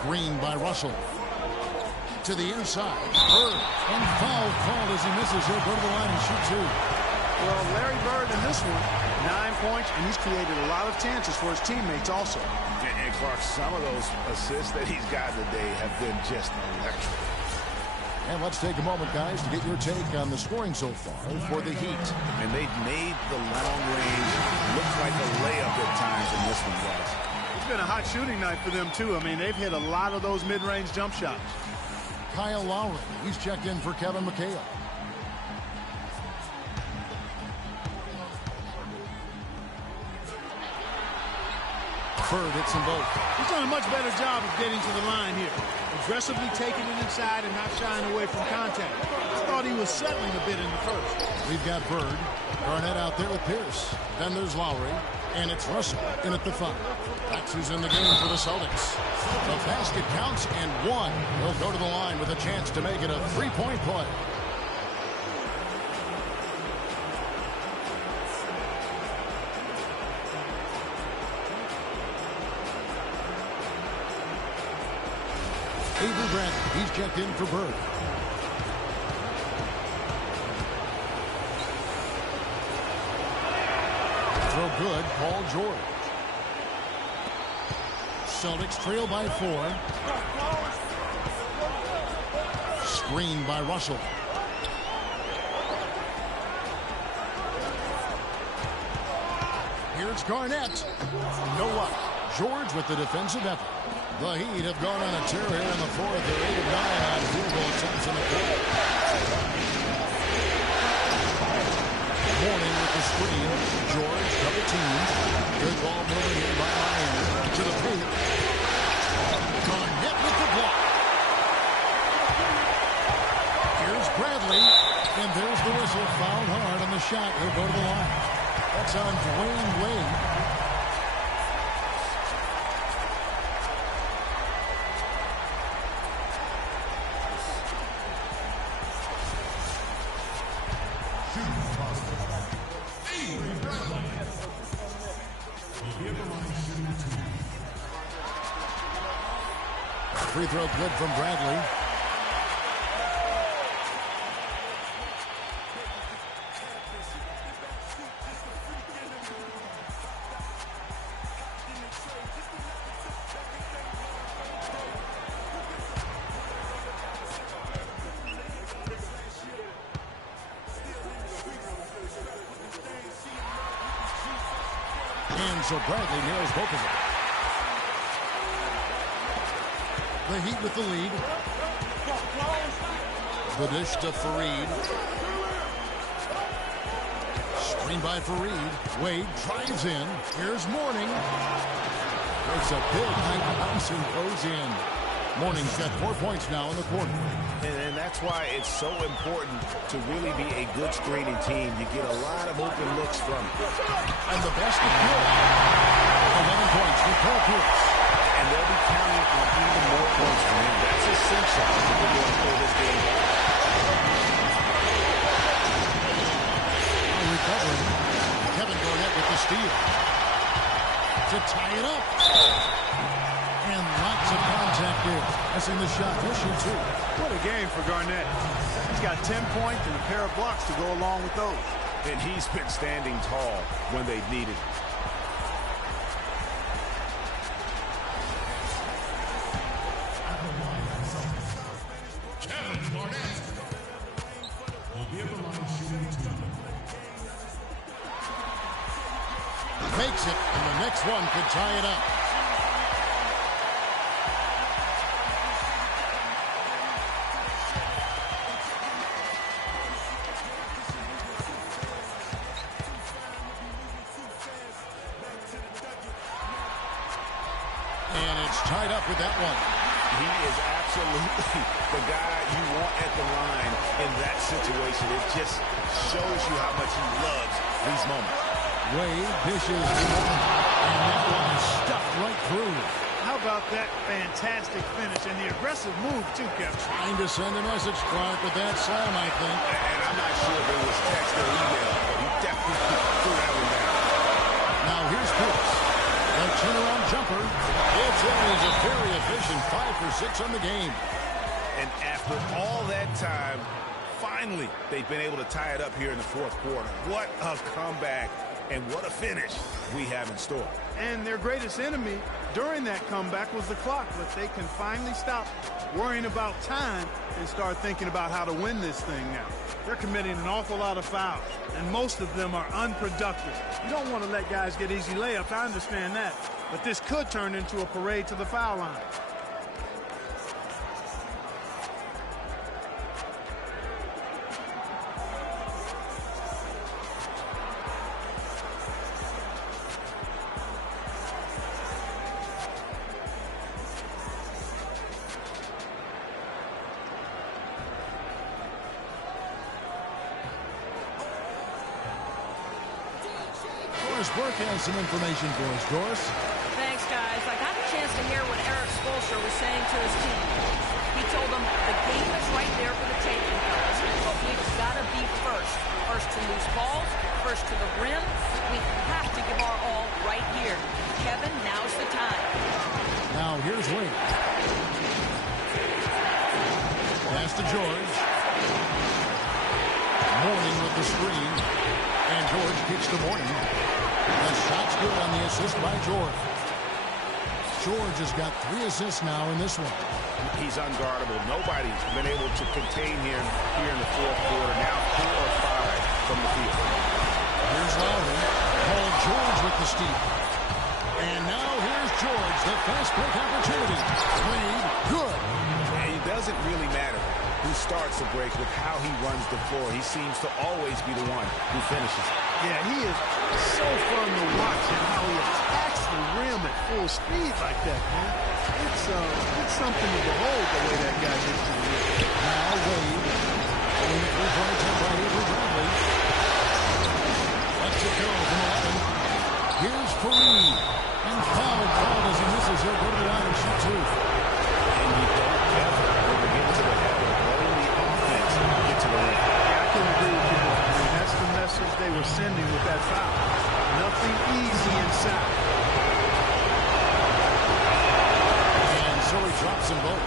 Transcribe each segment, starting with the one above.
Screen by Russell. To the inside. Bird. And foul called as he misses. He'll go to the line and shoot two. Well, Larry Bird in this one, 9 points, and he's created a lot of chances for his teammates also. And Clark, some of those assists that he's gotten today have been just electric. And let's take a moment, guys, to get your take on the scoring so far for the Heat. And they've made the long range look like a layup at times in this one, guys. It's been a hot shooting night for them, too. I mean, they've hit a lot of those mid-range jump shots. Kyle Lowry, he's checked in for Kevin McHale. Bird hits them both. He's done a much better job of getting to the line here. Aggressively taking it inside and not shying away from contact. I thought he was settling a bit in the first. We've got Bird. Garnett out there with Pierce. Then there's Lowry. And it's Russell in at the 5. That's who's in the game for the Celtics. The basket counts and one. He'll go to the line with a chance to make it a 3-point play. Avery Bradley, he's checked in for Bird. Throw good, Paul George. Celtics trail by 4. Screen by Russell. Here's Garnett. No luck. George with the defensive effort. The Heat have gone on a tear here in the 4th. They're 8 of 9 on field goal attempts in the quarter. Morning with the screen. George, double team. Good ball moving here by Miami. To the paint. Garnett with the block. Here's Bradley. And there's the whistle. Fouled hard on the shot. He'll go to the line. That's on Dwayne Wade. Free throw good from Bradley. And so Bradley nails both of them. The Heat with the lead. The dish to Fareed. Screen by Fareed. Wade drives in. Here's Morning. Breaks a big high bounce and goes in. Morning's got 4 points now in the quarter. And that's why it's so important to really be a good screening team. You get a lot of open looks from it. And the basket good. 11 points for Paul Pierce. And they'll be counting on even more points from him. That's essential if they're going to play this game. Recovering. Kevin Garnett with the steal. To tie it up. And lots of contact there. Missing the shot. He'll shoot two. What a game for Garnett. He's got 10 points and a pair of blocks to go along with those. And he's been standing tall when they've needed it. Makes it, and the next one could tie it up. And it's tied up with that one. He is absolutely the guy you want at the line in that situation. It just shows you how much he loves these moments. Wade dishes, and that one is stuffed right through. How about that fantastic finish and the aggressive move, too, Kevin? Trying to send a message, Clark, with that slam, I think. And I'm not sure if it was text or email, but he definitely threw that one down. Now here's Pierce. The turnaround jumper. It's in. He's a very efficient 5 for 6 on the game. And after all that time, finally, they've been able to tie it up here in the fourth quarter. What a comeback and what a finish we have in store. And their greatest enemy during that comeback was the clock, but they can finally stop worrying about time and start thinking about how to win this thing now. They're committing an awful lot of fouls, and most of them are unproductive. You don't want to let guys get easy layups, I understand that, but this could turn into a parade to the foul line. Burke has some information for us, Doris. Thanks, guys. I got a chance to hear what Eric Spoelstra was saying to his team. He told them the game is right there for the taking, fellas, but we've got to be first. First to lose balls, first to the rim. We have to give our all right here. Kevin, now's the time. Now here's Wade. Pass to George. Mourning with the screen. And George kicks to Mourning. The shot's good on the assist by George. George has got 3 assists now in this one. He's unguardable. Nobody's been able to contain him here in the fourth quarter. Now 4 or 5 from the field. Here's Lowry. Paul George with the steal. And now here's George, the fast break opportunity. Wade, good. It doesn't really matter who starts the break with how he runs the floor. He seems to always be the one who finishes. Yeah, he is so fun to watch and how he attacks the rim at full speed like that, man. It's something to behold the way that guy gets to the rim. Now Wade. Going to 3-point attempt by Avery Bradley. Lets it go from 11. Here's Fareed. And fouled as he misses. He'll go to the line and shoot 2. And you don't ever want to get into the habit of letting the offense get to the rim. Yeah, I can agree with you, boy. I mean, that's the message they were sending with that foul. Nothing easy inside. And so he drops them both.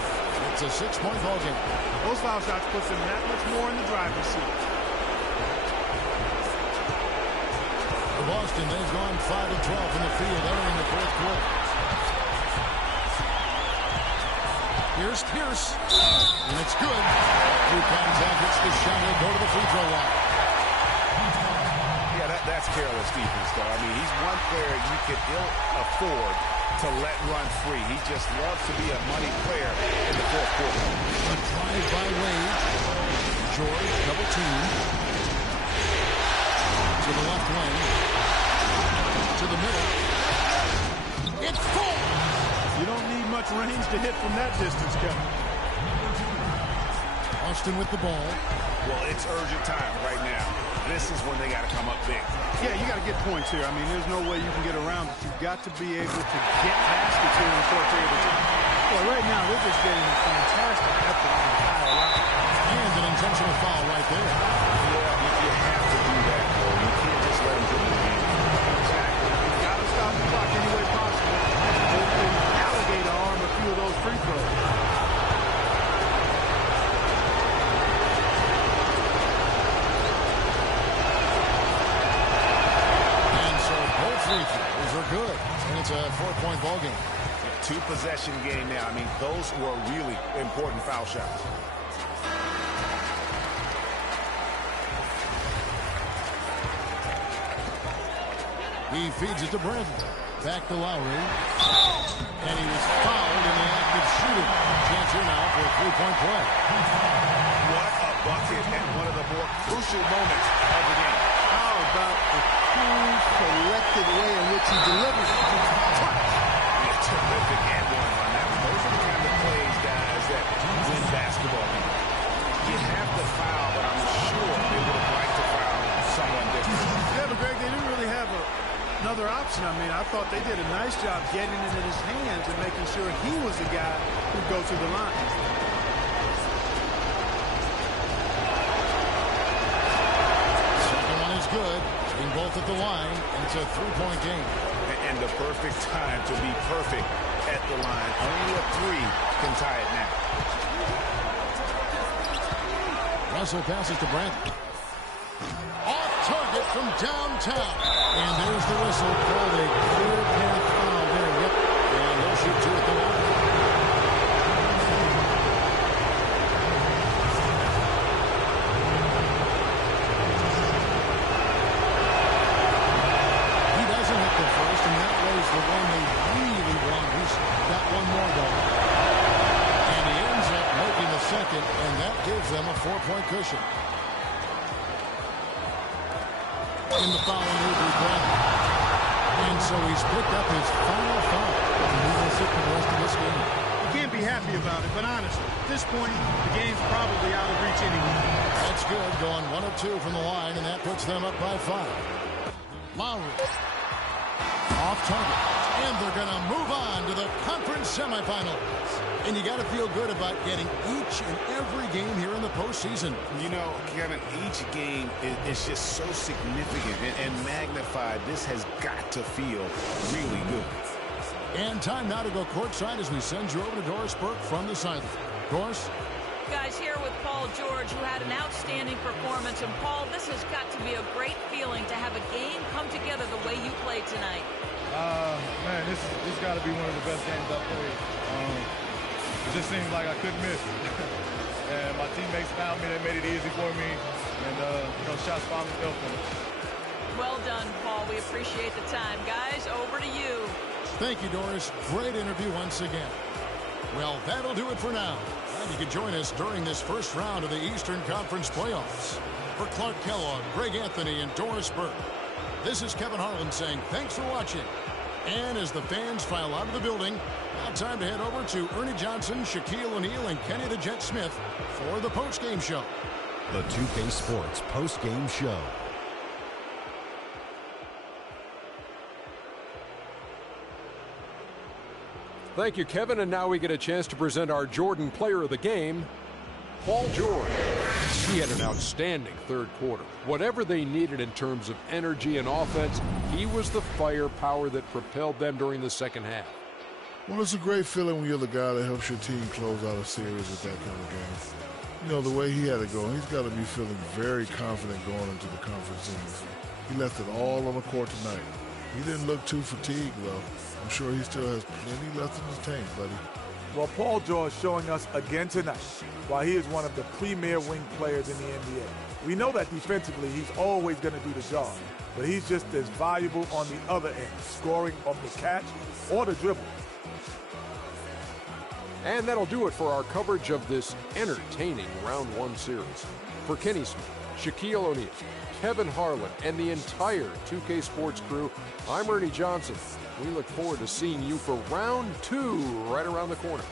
It's a 6-point ball game. Those foul shots puts him that much more in the driver's seat. For Boston, they've gone 5 of 12 from the field entering the fourth quarter. Here's Pierce. And it's good. Through contact, hits the shot. He'll go to the free throw line. Yeah, that's careless defense, though. I mean, he's one player you could ill afford to let run free. He just loves to be a money player in the fourth quarter. A drive by Wade. George, double team. To the left wing. To the middle. It's full. You don't need much range to hit from that distance, Kevin. Austin with the ball. Well, it's urgent time right now. This is when they got to come up big. Yeah, you got to get points here. I mean, there's no way you can get around it. You've got to be able to get baskets here in a short period of time. Well, right now, they're just getting a fantastic effort from Kyle Lowry. And an intentional foul right there. Yeah, you have to do that, though. You can't just let him get the game. Exactly. You've got to stop the clock any way possible. Hopefully, alligator arm a few of those free throws. Free throws are good, and it's a 4-point ball game. 2-possession game now. I mean, those were really important foul shots. He feeds it to Bradley. Back to Lowry. And he was fouled in the act of shooting. Chance here now for a 3-point play. What a bucket at one of the more crucial moments of the game. How about the cool, collected way in which he delivers it? Yeah, terrific and one on that one. Those are the kind of plays, guys, that win basketball games. You have to foul, but I'm sure they would have liked to foul someone different. Yeah, but Greg, they didn't really have another option. I mean, I thought they did a nice job getting it in his hands and making sure he was the guy who'd go to the line. Second one is good. Being both at the line, and it's a 3-point game. And And the perfect time to be perfect at the line. Only a 3 can tie it now. Russell passes to Bradley. Off target from downtown. And there's the whistle called a clear path foul there. Yep. And they'll shoot 2 at the line. He doesn't hit the first, and that was the one they really want. He's got one more going. And he ends up making the second, and that gives them a 4-point cushion. In the foul on Avery Bradley. And so he's picked up his final foul. And he will sit for the rest of this game. You can't be happy about it, but honestly, at this point, the game's probably out of reach anyway. That's good, going 1 of 2 from the line, and that puts them up by 5. Lowry. Off target. And they're going to move on to the conference semifinals. And you got to feel good about getting each and every game here in the postseason. You know, Kevin, each game is just so significant and magnified. This has got to feel really good. And time now to go courtside as we send you over to Doris Burke from the sideline. Doris? Guys, here with Paul George, who had an outstanding performance. And, Paul, this has got to be a great feeling to have a game come together the way you played tonight. Man, this got to be one of the best games I've played. It just seems like I couldn't miss. And my teammates found me. They made it easy for me. And, shots finally fell for me. Well done, Paul. We appreciate the time. Guys, over to you. Thank you, Doris. Great interview once again. Well, that'll do it for now. And you can join us during this first round of the Eastern Conference playoffs. For Clark Kellogg, Greg Anthony, and Doris Burke, this is Kevin Harlan saying thanks for watching. And as the fans file out of the building, now time to head over to Ernie Johnson, Shaquille O'Neal, and Kenny the Jet Smith for the postgame show. The 2K Sports postgame show. Thank you, Kevin. And now we get a chance to present our Jordan Player of the Game, Paul George. He had an outstanding third quarter. Whatever they needed in terms of energy and offense, he was the firepower that propelled them during the second half. Well, it's a great feeling when you're the guy that helps your team close out a series with that kind of game. You know, the way he had it going, he's got to be feeling very confident going into the conference series. He left it all on the court tonight. He didn't look too fatigued, though. I'm sure he still has plenty left in his tank, buddy. Well, Paul George showing us again tonight why he is one of the premier wing players in the NBA. We know that defensively he's always going to do the job, but he's just as valuable on the other end, scoring off the catch or the dribble. And that'll do it for our coverage of this entertaining Round 1 series. For Kenny Smith, Shaquille O'Neal, Kevin Harlan, and the entire 2K Sports crew, I'm Ernie Johnson. We look forward to seeing you for Round 2 right around the corner.